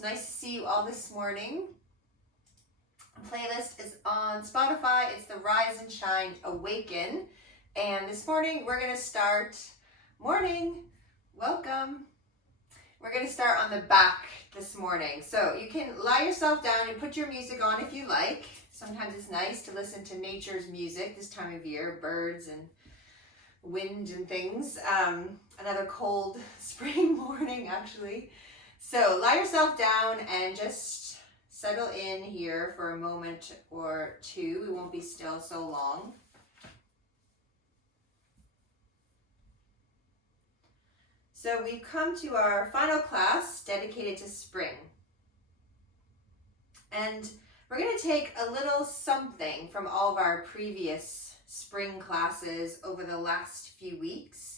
It's nice to see you all this morning. The playlist is on Spotify. It's the Rise and Shine Awaken. And this morning we're going to start, morning, welcome. We're going to start on the back this morning. So you can lie yourself down and put your music on if you like. Sometimes it's nice to listen to nature's music this time of year, birds and wind and things. Another cold spring morning actually. So lie yourself down and just settle in here for a moment or two. We won't be still so long. So we've come to our final class dedicated to spring. And we're going to take a little something from all of our previous spring classes over the last few weeks.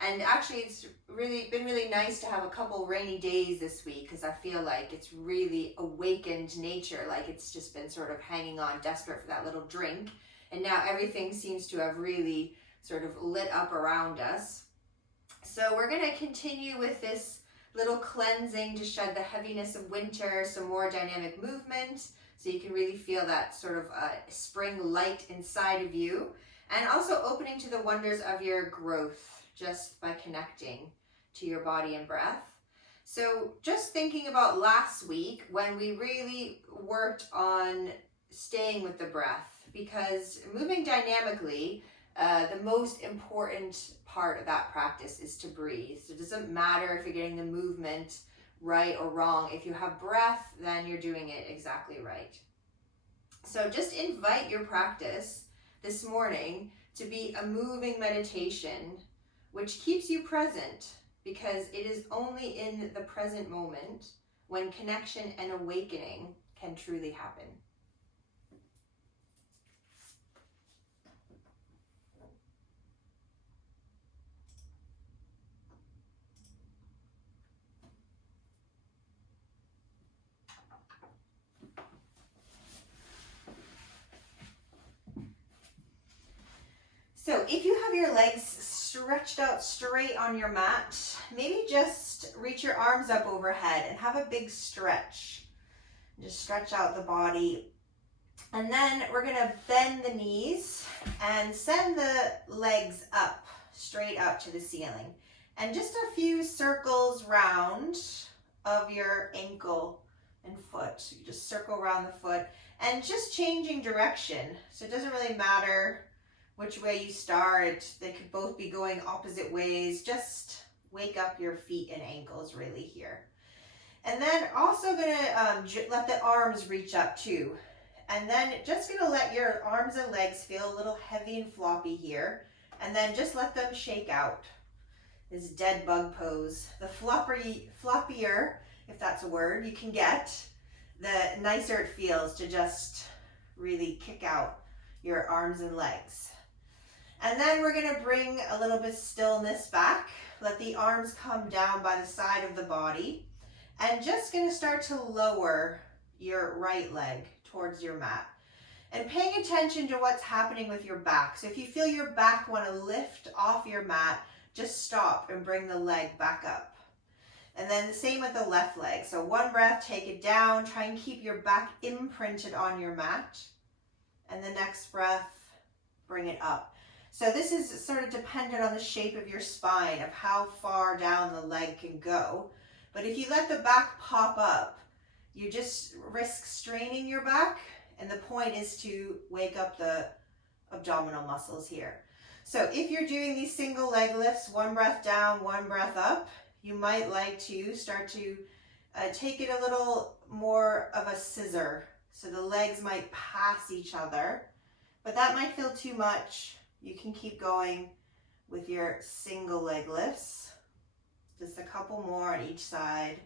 And actually it's been really nice to have a couple rainy days this week because I feel like it's really awakened nature, like it's just been sort of hanging on desperate for that little drink. And now everything seems to have really sort of lit up around us. So we're going to continue with this little cleansing to shed the heaviness of winter, some more dynamic movement, so you can really feel that sort of spring light inside of you, and also opening to the wonders of your growth just by connecting to your body and breath. So just thinking about last week when we really worked on staying with the breath, because moving dynamically, the most important part of that practice is to breathe. So it doesn't matter if you're getting the movement right or wrong. If you have breath, then you're doing it exactly right. So just invite your practice this morning to be a moving meditation which keeps you present, because it is only in the present moment when connection and awakening can truly happen. So if you have your legs stretched out straight on your mat, maybe just reach your arms up overhead and have a big stretch. Just stretch out the body. And then we're going to bend the knees and send the legs up, straight up to the ceiling. And just a few circles round of your ankle and foot. You just circle around the foot and just changing direction. So it doesn't really matter which way you start. They could both be going opposite ways. Just wake up your feet and ankles really here. And then also gonna let the arms reach up too. And then just gonna let your arms and legs feel a little heavy and floppy here. And then just let them shake out. This dead bug pose. The floppier, if that's a word, you can get, the nicer it feels to just really kick out your arms and legs. And then we're going to bring a little bit of stillness back. Let the arms come down by the side of the body. And just going to start to lower your right leg towards your mat. And paying attention to what's happening with your back. So if you feel your back want to lift off your mat, just stop and bring the leg back up. And then the same with the left leg. So one breath, take it down. Try and keep your back imprinted on your mat. And the next breath, bring it up. So this is sort of dependent on the shape of your spine, of how far down the leg can go. But if you let the back pop up, you just risk straining your back. And the point is to wake up the abdominal muscles here. So if you're doing these single leg lifts, one breath down, one breath up, you might like to start to take it a little more of a scissor. So the legs might pass each other, but that might feel too much. You can keep going with your single leg lifts. Just a couple more on each side.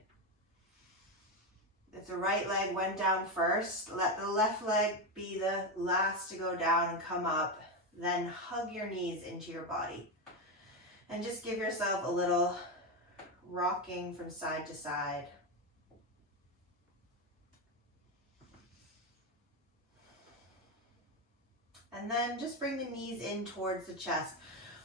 If the right leg went down first, let the left leg be the last to go down and come up. Then hug your knees into your body. And just give yourself a little rocking from side to side. And then just bring the knees in towards the chest.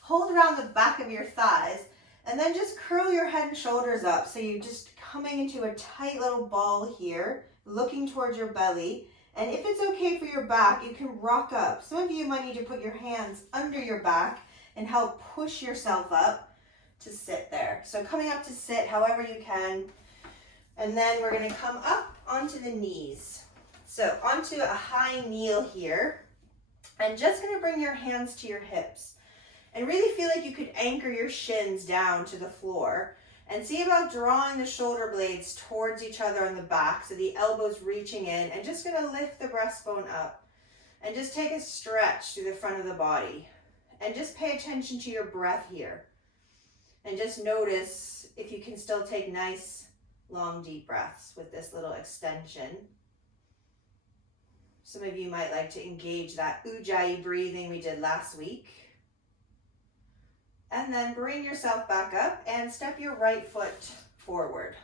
Hold around the back of your thighs, and then just curl your head and shoulders up so you just coming into a tight little ball here, looking towards your belly. And if it's okay for your back, you can rock up. Some of you might need to put your hands under your back and help push yourself up to sit there. So coming up to sit however you can. And then we're going to come up onto the knees. So onto a high kneel here. And just going to bring your hands to your hips. And really feel like you could anchor your shins down to the floor. And see about drawing the shoulder blades towards each other on the back. So the elbows reaching in. And just going to lift the breastbone up. And just take a stretch through the front of the body. And just pay attention to your breath here. And just notice if you can still take nice, long, deep breaths with this little extension. Some of you might like to engage that ujjayi breathing we did last week. And then bring yourself back up and step your right foot forward.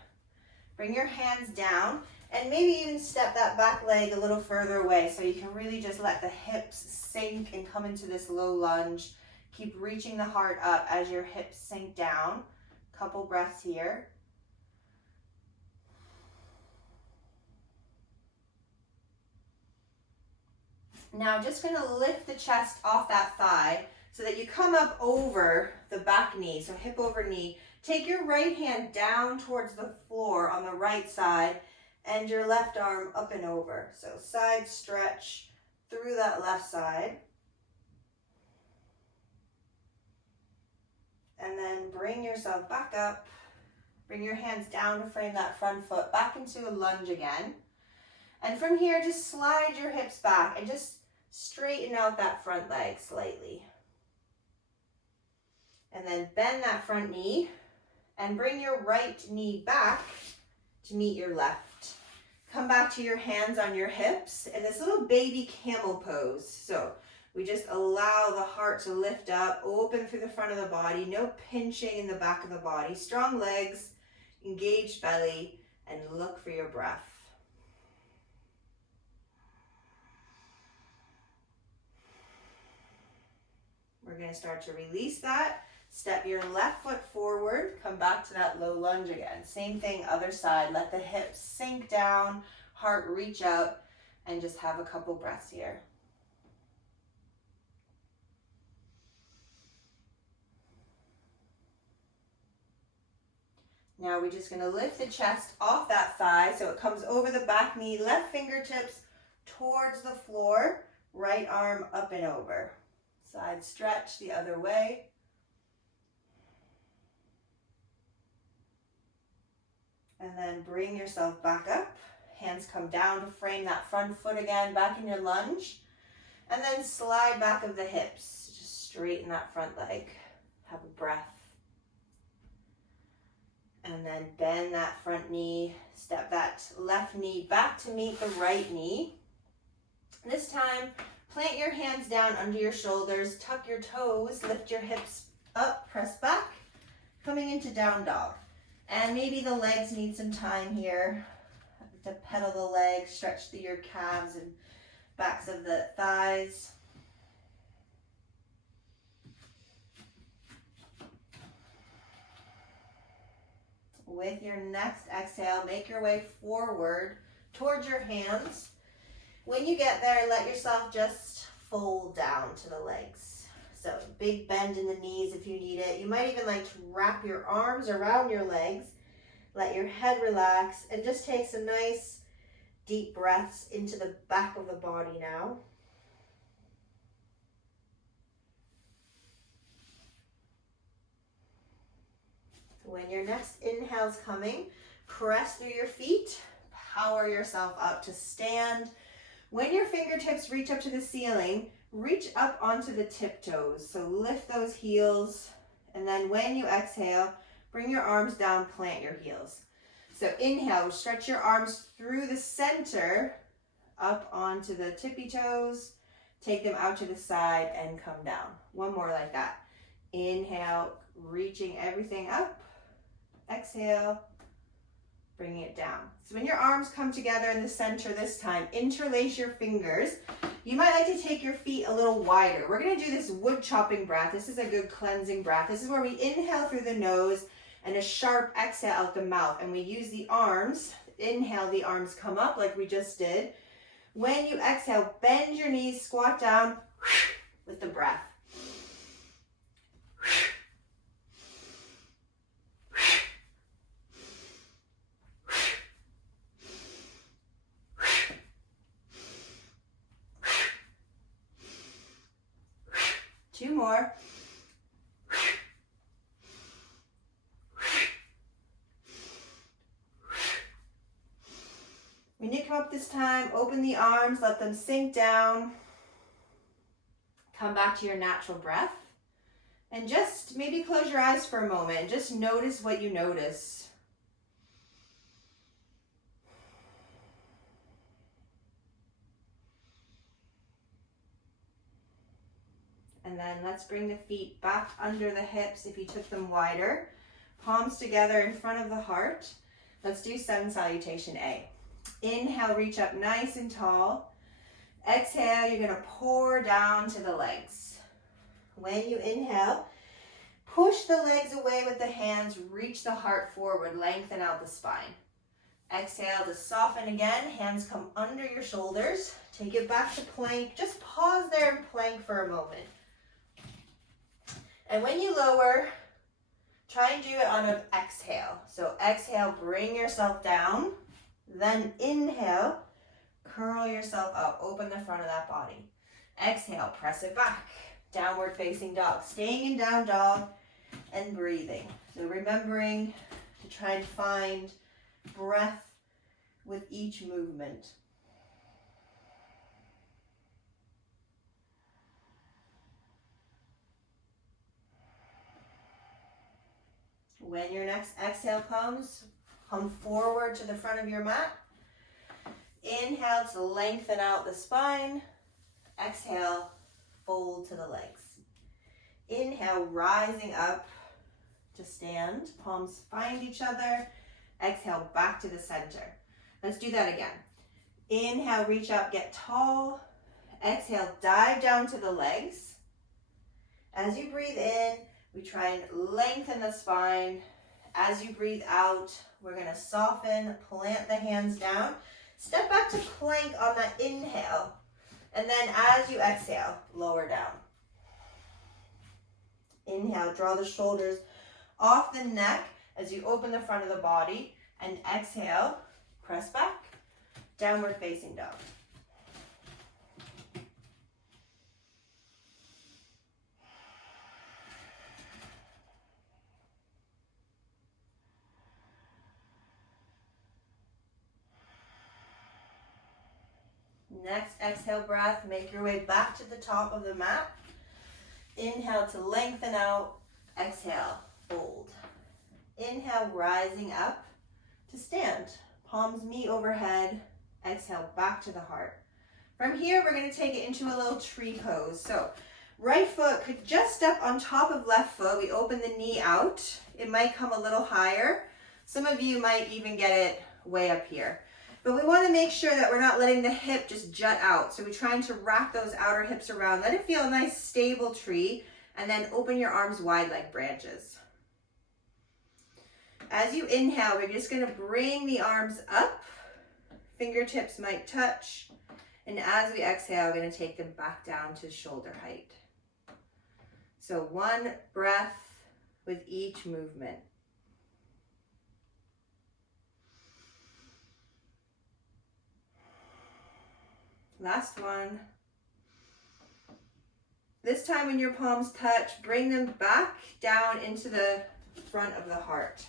Bring your hands down and maybe even step that back leg a little further away so you can really just let the hips sink and come into this low lunge. Keep reaching the heart up as your hips sink down. Couple breaths here. Now just going to lift the chest off that thigh so that you come up over the back knee, so hip over knee. Take your right hand down towards the floor on the right side and your left arm up and over. So side stretch through that left side. And then bring yourself back up. Bring your hands down to frame that front foot back into a lunge again. And from here, just slide your hips back and just straighten out that front leg slightly. And then bend that front knee and bring your right knee back to meet your left. Come back to your hands on your hips in this little baby camel pose. So we just allow the heart to lift up, open through the front of the body, no pinching in the back of the body, strong legs, engaged belly, and look for your breath. We're going to start to release that. Step your left foot forward, come back to that low lunge again. Same thing, other side. Let the hips sink down, heart reach up, and just have a couple breaths here. Now we're just going to lift the chest off that thigh so it comes over the back knee, left fingertips towards the floor, right arm up and over. Side stretch the other way. And then bring yourself back up. Hands come down to frame that front foot again, back in your lunge. And then slide back of the hips. Just straighten that front leg. Have a breath. And then bend that front knee. Step that left knee back to meet the right knee. This time, plant your hands down under your shoulders. Tuck your toes. Lift your hips up. Press back. Coming into down dog. And maybe the legs need some time here to pedal the legs, stretch through your calves and backs of the thighs. With your next exhale, make your way forward towards your hands. When you get there, let yourself just fold down to the legs. So big bend in the knees if you need it. You might even like to wrap your arms around your legs. Let your head relax and just take some nice deep breaths into the back of the body now. When your next inhale's coming, press through your feet, power yourself up to stand. When your fingertips reach up to the ceiling, reach up onto the tiptoes. So lift those heels. And then when you exhale, bring your arms down, plant your heels. So inhale, stretch your arms through the center, up onto the tippy toes. Take them out to the side and come down. One more like that. Inhale, reaching everything up. Exhale, bringing it down. So when your arms come together in the center this time, interlace your fingers. You might like to take your feet a little wider. We're going to do this wood chopping breath. This is a good cleansing breath. This is where we inhale through the nose and a sharp exhale out the mouth. And we use the arms. Inhale, the arms come up like we just did. When you exhale, bend your knees, squat down with the breath. Two more. When you come up this time, open the arms, let them sink down. Come back to your natural breath. And just maybe close your eyes for a moment and just notice what you notice. And then let's bring the feet back under the hips if you took them wider. Palms together in front of the heart. Let's do sun salutation A. Inhale, reach up nice and tall. Exhale, you're going to pour down to the legs. When you inhale, push the legs away with the hands, reach the heart forward, lengthen out the spine. Exhale to soften again, hands come under your shoulders. Take it back to plank. Just pause there and plank for a moment. And when you lower, try and do it on an exhale. So exhale, bring yourself down. Then inhale, curl yourself up, open the front of that body. Exhale, press it back. Downward facing dog. Staying in down dog and breathing. So remembering to try and find breath with each movement. When your next exhale comes, come forward to the front of your mat. Inhale to lengthen out the spine. Exhale, fold to the legs. Inhale, rising up to stand. Palms find each other. Exhale, back to the center. Let's do that again. Inhale, reach up, get tall. Exhale, dive down to the legs. As you breathe in, we try and lengthen the spine. As you breathe out, we're going to soften, plant the hands down. Step back to plank on that inhale. And then as you exhale, lower down. Inhale, draw the shoulders off the neck as you open the front of the body. And exhale, press back, downward facing dog. Next exhale breath, make your way back to the top of the mat. Inhale to lengthen out. Exhale, fold. Inhale, rising up to stand. Palms meet overhead. Exhale, back to the heart. From here, we're going to take it into a little tree pose. So right foot could just step on top of left foot. We open the knee out. It might come a little higher. Some of you might even get it way up here. But we want to make sure that we're not letting the hip just jut out. So we're trying to wrap those outer hips around. Let it feel a nice stable tree. And then open your arms wide like branches. As you inhale, we're just going to bring the arms up. Fingertips might touch. And as we exhale, we're going to take them back down to shoulder height. So one breath with each movement. Last one. This time when your palms touch, bring them back down into the front of the heart.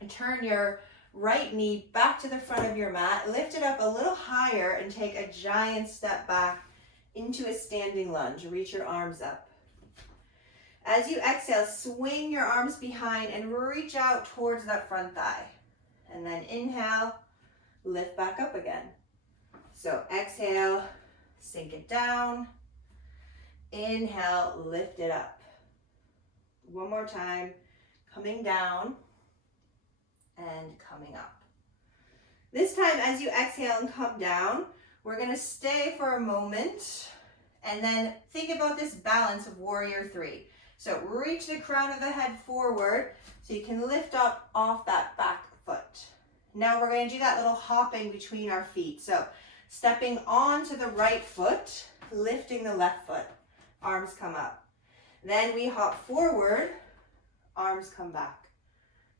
And turn your right knee back to the front of your mat. Lift it up a little higher and take a giant step back into a standing lunge. Reach your arms up. As you exhale, swing your arms behind and reach out towards that front thigh. And then inhale, lift back up again. So exhale, sink it down. Inhale, lift it up. One more time, coming down and coming up. This time, as you exhale and come down, we're going to stay for a moment and then think about this balance of warrior three. So reach the crown of the head forward so you can lift up off that back foot. Now we're going to do that little hopping between our feet. So stepping onto the right foot, lifting the left foot, arms come up. Then we hop forward, arms come back.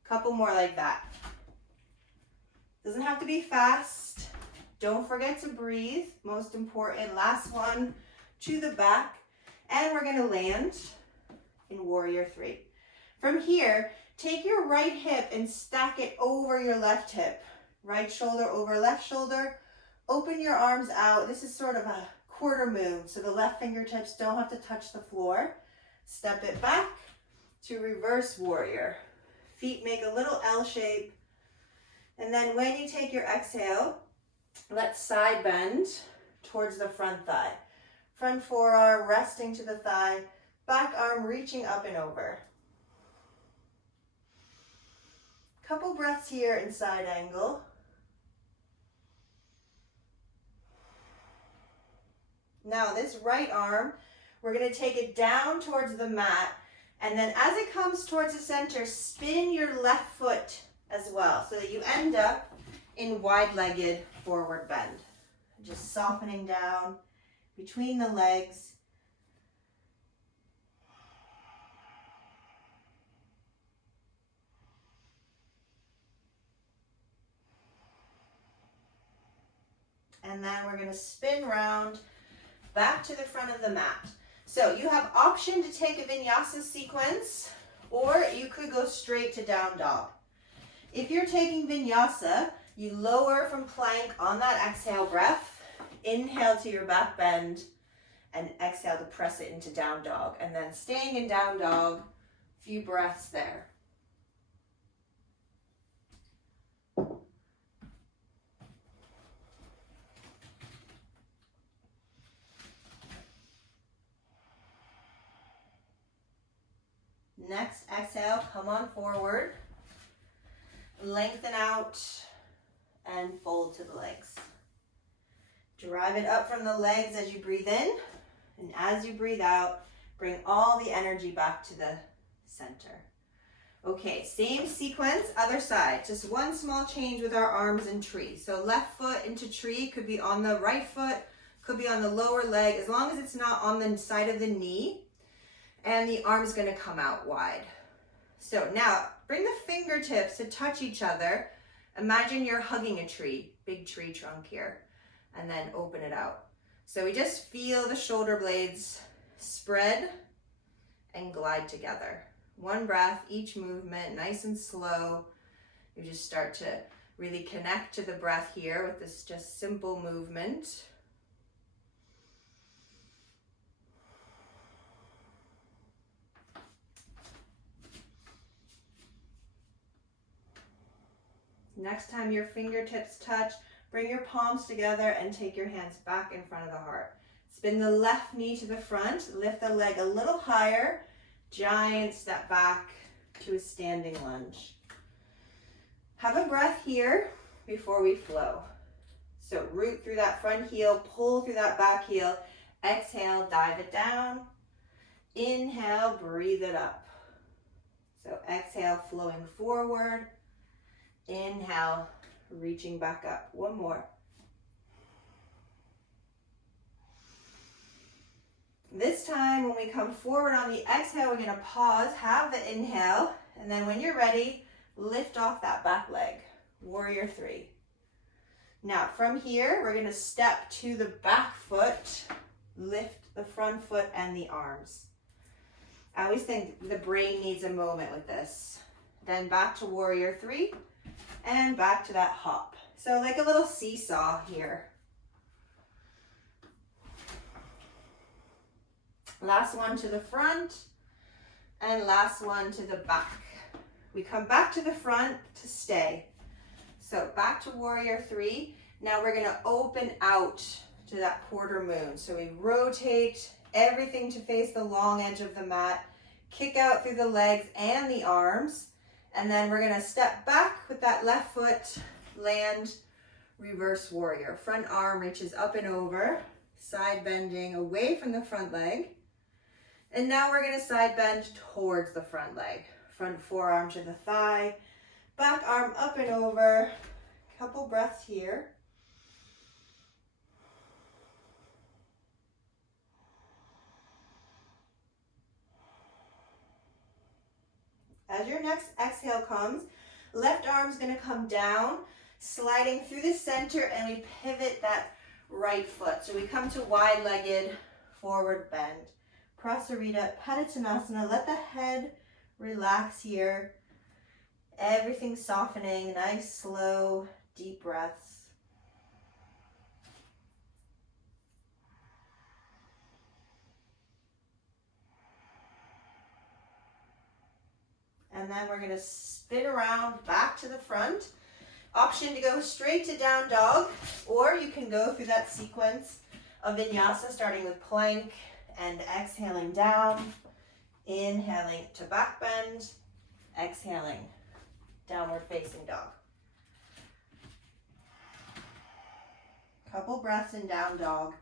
Couple more like that. Doesn't have to be fast. Don't forget to breathe. Most important, last one to the back. And we're going to land in warrior three. From here, take your right hip and stack it over your left hip. Right shoulder over left shoulder. Open your arms out. This is sort of a quarter moon, so the left fingertips don't have to touch the floor. Step it back to reverse warrior. Feet make a little L shape. And then when you take your exhale, let's side bend towards the front thigh. Front forearm resting to the thigh, back arm reaching up and over. Couple breaths here in side angle. Now this right arm, we're going to take it down towards the mat, and then as it comes towards the center, spin your left foot as well, so that you end up in wide-legged forward bend. Just softening down between the legs. And then we're going to spin round back to the front of the mat. So you have option to take a vinyasa sequence, or you could go straight to down dog. If you're taking vinyasa, you lower from plank on that exhale breath, inhale to your back bend, and exhale to press it into down dog. And then staying in down dog, few breaths there. Next exhale, come on forward, lengthen out, and fold to the legs. Drive it up from the legs as you breathe in, and as you breathe out, bring all the energy back to the center. Okay, same sequence, other side. Just one small change with our arms in tree. So left foot into tree, could be on the right foot, could be on the lower leg, as long as it's not on the side of the knee. And the arm's going to come out wide. So now bring the fingertips to touch each other. Imagine you're hugging a tree, big tree trunk here, and then open it out. So we just feel the shoulder blades spread and glide together. One breath, each movement, nice and slow. You just start to really connect to the breath here with this just simple movement. Next time your fingertips touch, bring your palms together and take your hands back in front of the heart. Spin the left knee to the front, lift the leg a little higher, giant step back to a standing lunge. Have a breath here before we flow. So root through that front heel, pull through that back heel, exhale, dive it down. Inhale, breathe it up. So exhale, flowing forward. Inhale, reaching back up. One more. This time, when we come forward on the exhale, we're going to pause, have the inhale, and then when you're ready, lift off that back leg. Warrior three. Now, from here, we're going to step to the back foot, lift the front foot and the arms. I always think the brain needs a moment with this. Then back to warrior three. And back to that hop. So like a little seesaw here. Last one to the front and last one to the back. We come back to the front to stay. So back to warrior three. Now we're going to open out to that quarter moon. So we rotate everything to face the long edge of the mat, kick out through the legs and the arms. And then we're going to step back with that left foot, land, reverse warrior. Front arm reaches up and over, side bending away from the front leg. And now we're gonna side bend towards the front leg. Front forearm to the thigh, back arm up and over. Couple breaths here. As your next exhale comes, left arm's gonna come down, sliding through the center, and we pivot that right foot. So we come to wide-legged forward bend. Prasarita, Padottanasana. Let the head relax here. Everything softening, nice, slow, deep breaths. And then we're gonna spin around back to the front. Option to go straight to down dog, or you can go through that sequence of vinyasa, starting with plank and exhaling down, inhaling to back bend, exhaling, downward facing dog. Couple breaths in down dog.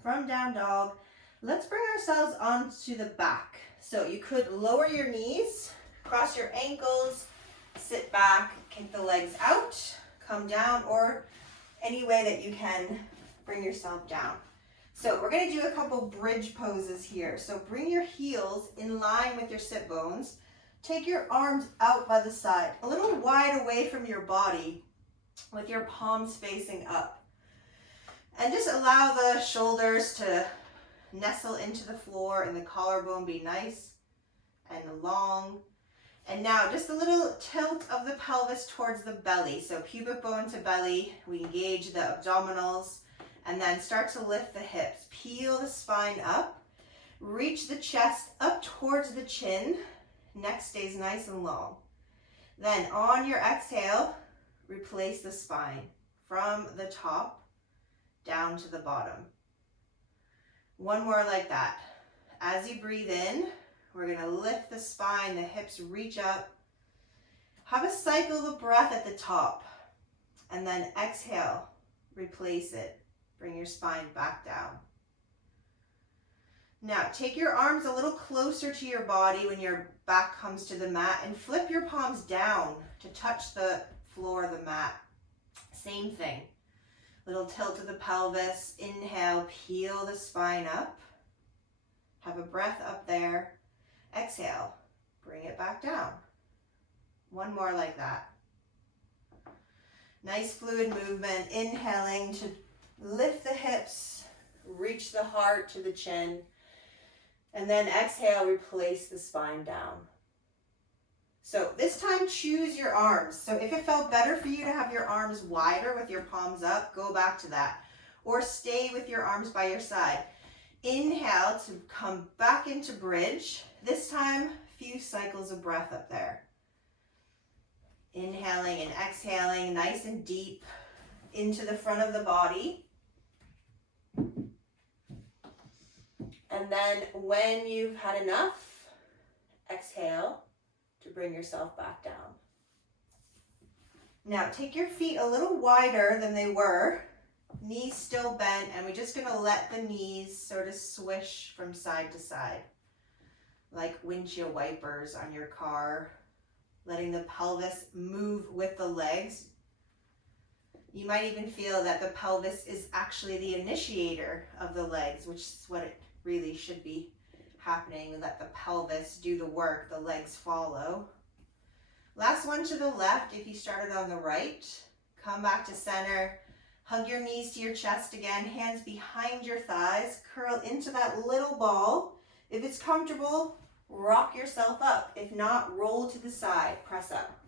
From down dog, let's bring ourselves onto the back. So you could lower your knees, cross your ankles, sit back, kick the legs out, come down, or any way that you can bring yourself down. So we're gonna do a couple bridge poses here. So bring your heels in line with your sit bones. Take your arms out by the side, a little wide away from your body with your palms facing up. And just allow the shoulders to nestle into the floor and the collarbone be nice and long. And now just a little tilt of the pelvis towards the belly. So pubic bone to belly, we engage the abdominals, and then start to lift the hips. Peel the spine up, reach the chest up towards the chin. Neck stays nice and long. Then on your exhale, replace the spine from the top down to the bottom. One more like that. As you breathe in, we're gonna lift the spine, the hips reach up. Have a cycle of breath at the top. And then exhale, replace it. Bring your spine back down. Now take your arms a little closer to your body when your back comes to the mat, and flip your palms down to touch the floor of the mat. Same thing. Little tilt of the pelvis. Inhale, peel the spine up. Have a breath up there. Exhale, bring it back down. One more like that. Nice fluid movement. Inhaling to lift the hips, reach the heart to the chin. And then exhale, replace the spine down. So this time, choose your arms. So if it felt better for you to have your arms wider with your palms up, go back to that. Or stay with your arms by your side. Inhale to come back into bridge. This time, few cycles of breath up there. Inhaling and exhaling, nice and deep into the front of the body. And then when you've had enough, exhale to bring yourself back down. Now take your feet a little wider than they were, knees still bent, and we're just gonna let the knees sort of swish from side to side, like windshield wipers on your car, letting the pelvis move with the legs. You might even feel that the pelvis is actually the initiator of the legs, which is what it really should be happening. Let the pelvis do the work, the legs follow. Last one to the left. If you started on the right, come back to center, hug your knees to your chest again, hands behind your thighs, curl into that little ball. If it's comfortable, rock yourself up. If not, roll to the side, press up.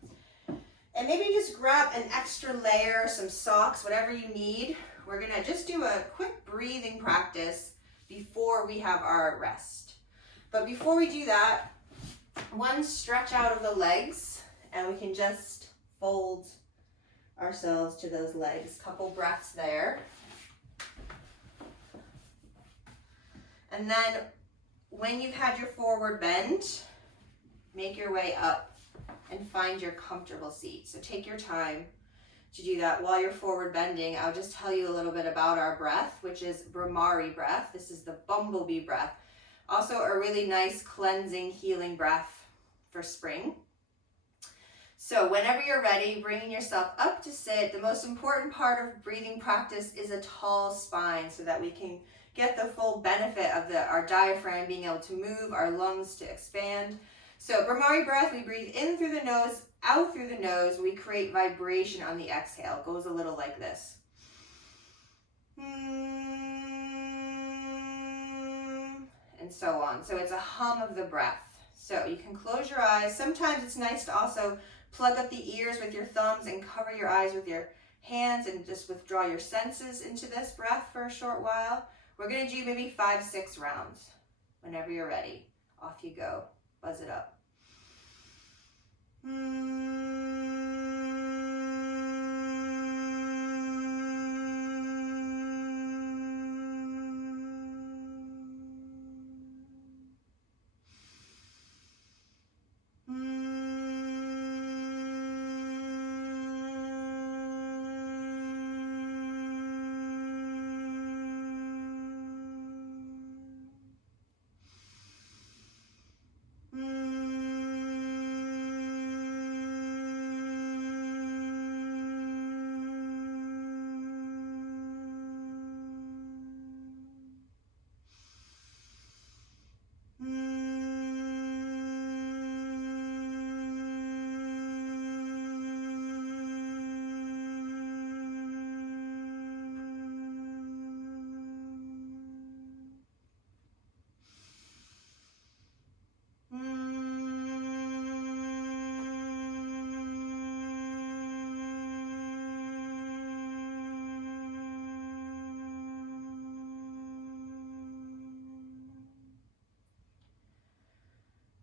And maybe just grab an extra layer, some socks, whatever you need. We're gonna just do a quick breathing practice before we have our rest. But before we do that, one stretch out of the legs, and we can just fold ourselves to those legs. Couple breaths there. And then when you've had your forward bend, make your way up and find your comfortable seat. So take your time. to do that. While you're forward bending, I'll just tell you a little bit about our breath, which is Brahmari breath. This is the bumblebee breath. Also a really nice cleansing, healing breath for spring. So whenever you're ready, bringing yourself up to sit. The most important part of breathing practice is a tall spine so that we can get the full benefit of our diaphragm being able to move, our lungs to expand. So Brahmari breath, we breathe in through the nose, out through the nose. We create vibration on the exhale. It goes a little like this. And so on. So it's a hum of the breath. So you can close your eyes. Sometimes it's nice to also plug up the ears with your thumbs and cover your eyes with your hands and just withdraw your senses into this breath for a short while. We're going to do maybe 5-6 rounds. Whenever you're ready, off you go. Buzz it up.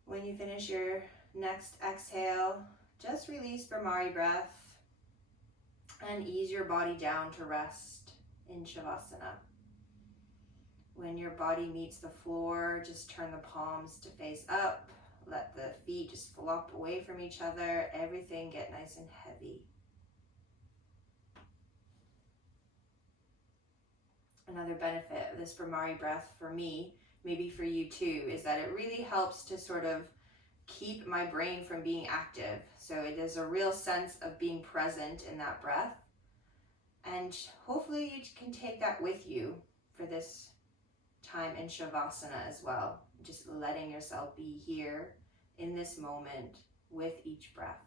When you finish your next exhale, just release Brahmari breath and ease your body down to rest in Savasana. When your body meets the floor, just turn the palms to face up. Let the feet just flop away from each other. Everything get nice and heavy. Another benefit of this Brahmari breath for me, maybe for you too, is that it really helps to sort of keep my brain from being active. So it is a real sense of being present in that breath. And hopefully you can take that with you for this time in Savasana as well. Just letting yourself be here in this moment with each breath.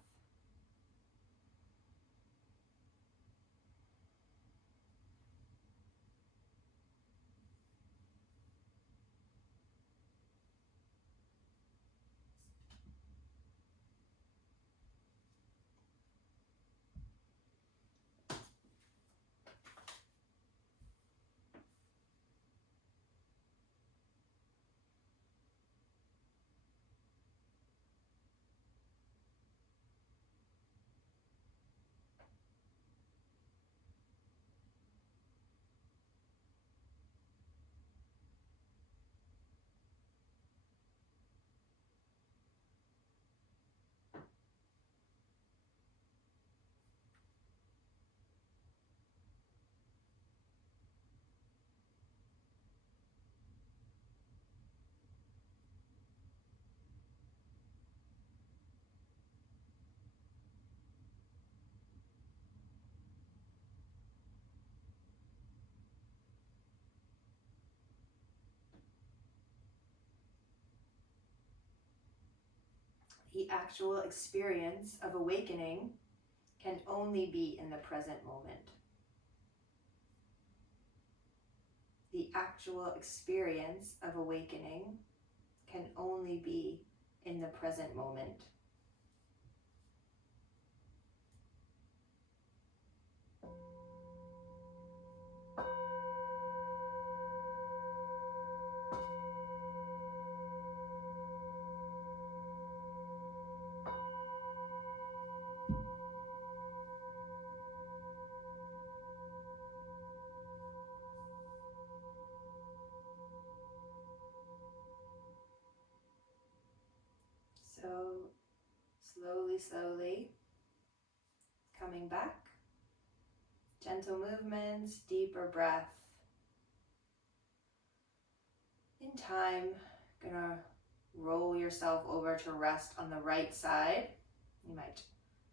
The actual experience of awakening can only be in the present moment. The actual experience of awakening can only be in the present moment. So slowly, slowly coming back Gentle movements, deeper breath. In time, gonna roll yourself over to rest on the right side. You might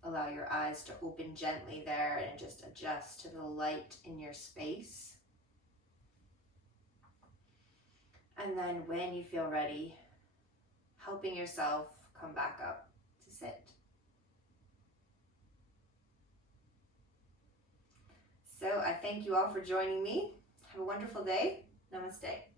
allow your eyes to open gently there and just adjust to the light in your space. And then when you feel ready, helping yourself come back up to sit. So I thank you all for joining me. Have a wonderful day. Namaste.